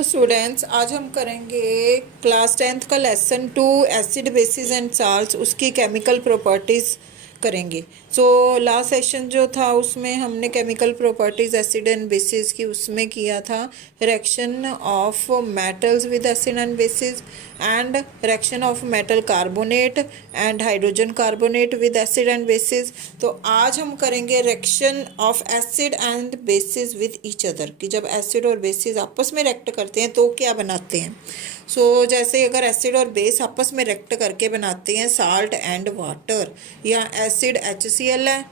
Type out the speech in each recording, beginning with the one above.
Students, आज हम करेंगे क्लास 10th का lesson 2 acid basis and salts, उसकी केमिकल प्रॉपर्टीज़ करेंगे। सो लास्ट सेशन जो था उसमें हमने chemical properties acid and basis की उसमें किया था reaction of metals with acid and basis and reaction of metal carbonate and hydrogen carbonate with acid and basis. तो आज हम करेंगे reaction of acid and basis with each other, कि जब एसिड और बेसिस आपस में रिएक्ट करते हैं तो क्या बनाते हैं। जैसे अगर एसिड और बेस आपस में रिएक्ट करके बनाते हैं साल्ट एंड वाटर, या एसिड HCl है,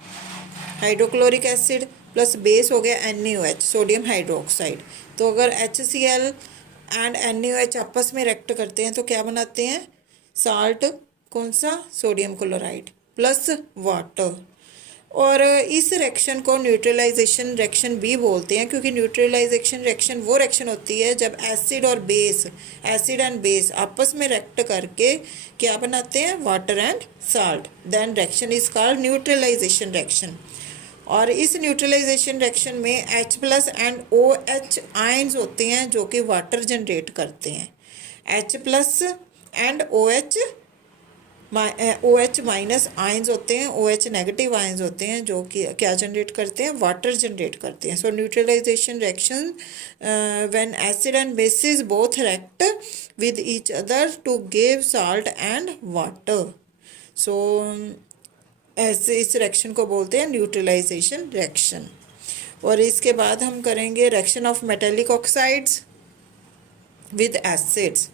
हाइड्रोक्लोरिक एसिड, प्लस बेस हो गया NaOH, सोडियम हाइड्रोक्साइड। तो अगर HCl एंड NaOH आपस में रिएक्ट करते हैं तो क्या बनाते हैं, साल्ट, कौन सा, सोडियम क्लोराइड प्लस वाटर। और इस रिएक्शन को न्यूट्रलाइजेशन रिएक्शन भी बोलते हैं, क्योंकि न्यूट्रलाइजेशन रिएक्शन वो रिएक्शन होती है जब एसिड एंड बेस आपस में रिएक्ट करके क्या बनाते हैं, water and salt. Then reaction is called neutralization reaction. और इस न्यूट्रलाइजेशन रिएक्शन में H+ एंड OH आयंस होते हैं जो कि वाटर जनरेट करते हैं। H+ and OH minus ions होते हैं, OH नेगेटिव आयंस होते हैं जो कि क्या जनरेट करते हैं, वाटर जनरेट करते हैं। So neutralization reaction when acid and bases both react with each other to give salt and water. So ऐसे इस रिएक्शन को बोलते हैं न्यूट्रलाइजेशन रिएक्शन। और इसके बाद हम करेंगे reaction of metallic oxides with acids.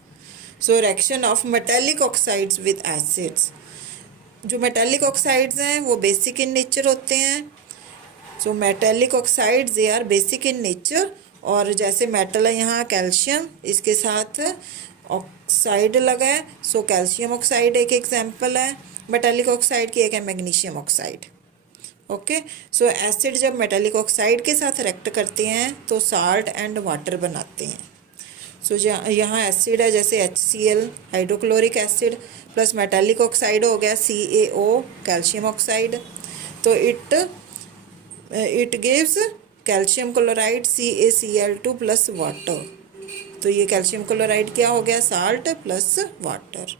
So reaction of metallic oxides with acids, जो मेटेलिक ऑक्साइड्स हैं वो बेसिक इन नेचर होते हैं। So metallic oxides they are basic in nature. और जैसे मेटल है यहाँ कैल्शियम, इसके साथ ऑक्साइड लगा है, सो कैल्शियम ऑक्साइड एक एग्जाम्पल है मेटेलिक ऑक्साइड की, एक है मैग्नीशियम ऑक्साइड। ओके, सो एसिड जब मेटेलिक ऑक्साइड के साथ रिएक्ट करते हैं तो साल्ट एंड वाटर बनाते हैं। सो यहाँ एसिड है जैसे HCl, hydrochloric acid, plus metallic oxide हो गया CaO, कैल्शियम ऑक्साइड। तो it gives calcium chloride CaCl2 plus water. तो ये कैल्शियम क्लोराइड क्या हो गया, साल्ट प्लस वाटर।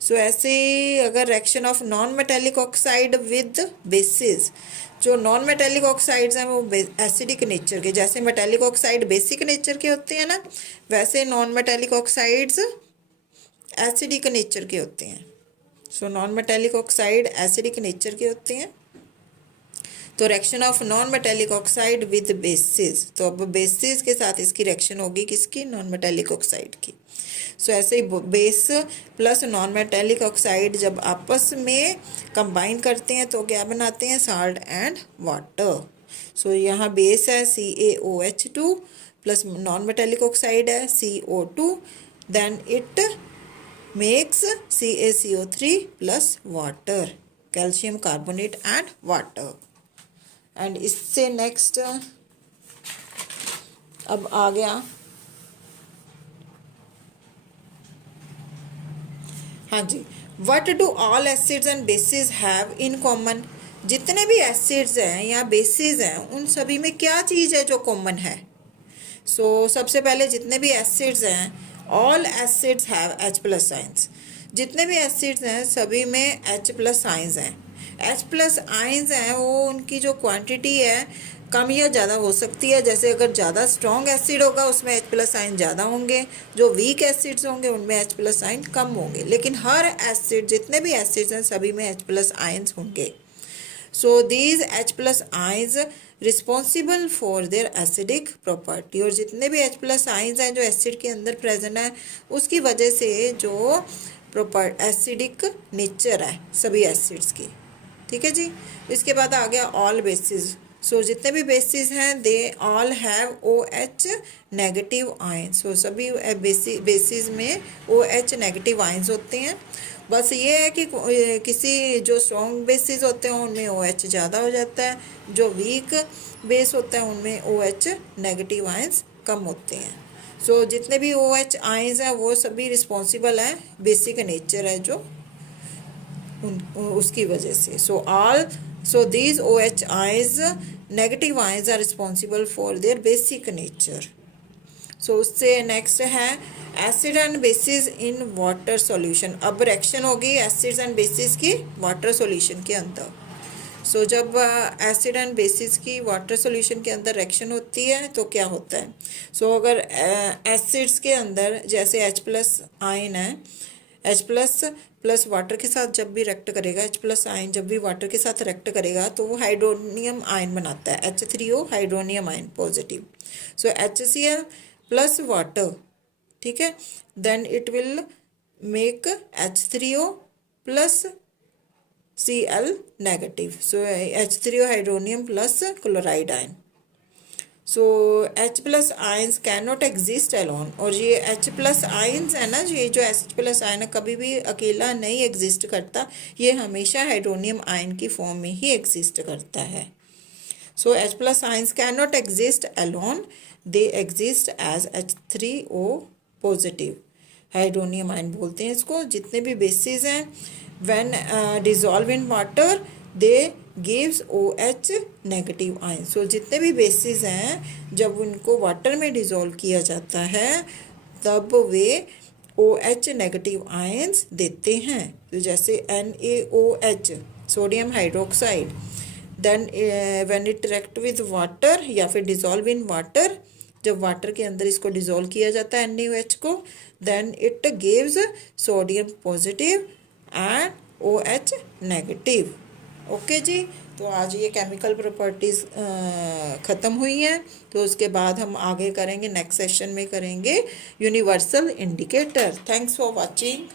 सो ऐसे अगर reaction of non metallic oxide with basis, जो नॉन मेटेलिक ऑक्साइड्स हैं वो एसिडिक नेचर के, जैसे मेटेलिक ऑक्साइड बेसिक नेचर के होते हैं ना, वैसे non metallic oxides acidic nature के होते हैं। So non metallic oxide acidic nature के होते हैं। तो reaction of non metallic oxide with basis, तो अब बेसिस के साथ इसकी रिएक्शन होगी किसकी, नॉन मेटेलिक ऑक्साइड की। सो ऐसे ही base plus non metallic oxide जब आपस में कंबाइन करते हैं तो क्या बनाते हैं, साल्ट एंड वाटर। सो यहाँ बेस है CaOH2 plus non metallic oxide है CO2, then it makes CaCO3 plus water, calcium carbonate and water. And इससे नेक्स्ट अब आ गया, हाँ जी, what do all acids and bases have in common. जितने भी एसिड्स हैं या बेसिस हैं उन सभी में क्या चीज़ है जो कॉमन है। सबसे पहले जितने भी एसिड्स हैं, all acids have H+ ions. जितने भी एसिड्स हैं सभी में H+ आयंस हैं। H+ आयंस हैं वो उनकी जो क्वांटिटी है कम या ज़्यादा हो सकती है। जैसे अगर ज़्यादा स्ट्रॉन्ग एसिड होगा उसमें H+ आयन ज़्यादा होंगे, जो वीक एसिड्स होंगे उनमें H+ आयन कम होंगे, लेकिन हर एसिड, जितने भी एसिड्स हैं सभी में H+ आयंस होंगे। So these H+ ions responsible for their acidic property. और जितने भी H+ आयंस हैं जो एसिड के अंदर प्रेजेंट है उसकी वजह से जो प्रॉपर एसिडिक नेचर है सभी एसिड्स की, ठीक है जी। इसके बाद आ गया ऑल बेसिस। जितने भी बेसिस हैं they all have OH negative ions. सभी बेसिस में OH नेगेटिव आयंस होते हैं। बस ये है कि किसी जो स्ट्रॉन्ग बेसिस होते हैं उनमें OH ज़्यादा हो जाता है, जो वीक बेस होता है उनमें OH नेगेटिव आयंस कम होते हैं। जितने भी OH आयंस हैं वो सभी रिस्पॉन्सिबल हैं, बेसिक नेचर है जो उसकी वजह से। These OH ions, negative ions are responsible for their basic nature. सो उससे नेक्स्ट है acid and basis in water solution. अब रिएक्शन होगी एसिड्स एंड बेसिस की वाटर सॉल्यूशन के अंदर। सो जब एसिड एंड बेसिस की वाटर सॉल्यूशन के अंदर रिएक्शन होती है तो क्या होता है। सो अगर एसिड्स के अंदर जैसे H+ आयन है, H+ प्लस वाटर के साथ जब भी रिएक्ट करेगा, H+ आयन जब भी वाटर के साथ रिएक्ट करेगा तो वो हाइड्रोनियम आयन बनाता है, H3O hydronium ion positive. So HCl plus water, ठीक है, then it will make H3O plus Cl negative. So H3O hydronium plus chloride ion. So H+ ions can not exist alone. और ये H+ ions है ना, ये जो H+ ion है कभी भी अकेला नहीं एग्जिस्ट करता, ये हमेशा हाइड्रोनियम आयन की फॉर्म में ही एग्जिस्ट करता है। So H+ ions can not exist alone, they exist as H3O positive hydronium ion बोलते हैं इसको। जितने भी बेसिस हैं when dissolve in water they gives OH negative ion. So जितने भी बेसिस हैं जब उनको वाटर में डिजॉल्व किया जाता है तब वे OH नेगेटिव आयंस देते हैं। तो जैसे NaOH sodium hydroxide, then when it react with water या फिर डिजॉल्व इन वाटर, जब वाटर के अंदर इसको डिजोल्व किया जाता है NaOH को, then it gives sodium positive and OH negative. Okay जी, तो आज ये केमिकल प्रॉपर्टीज़ ख़त्म हुई हैं। तो उसके बाद हम आगे करेंगे, नेक्स्ट सेशन में करेंगे universal indicator. Thanks for watching.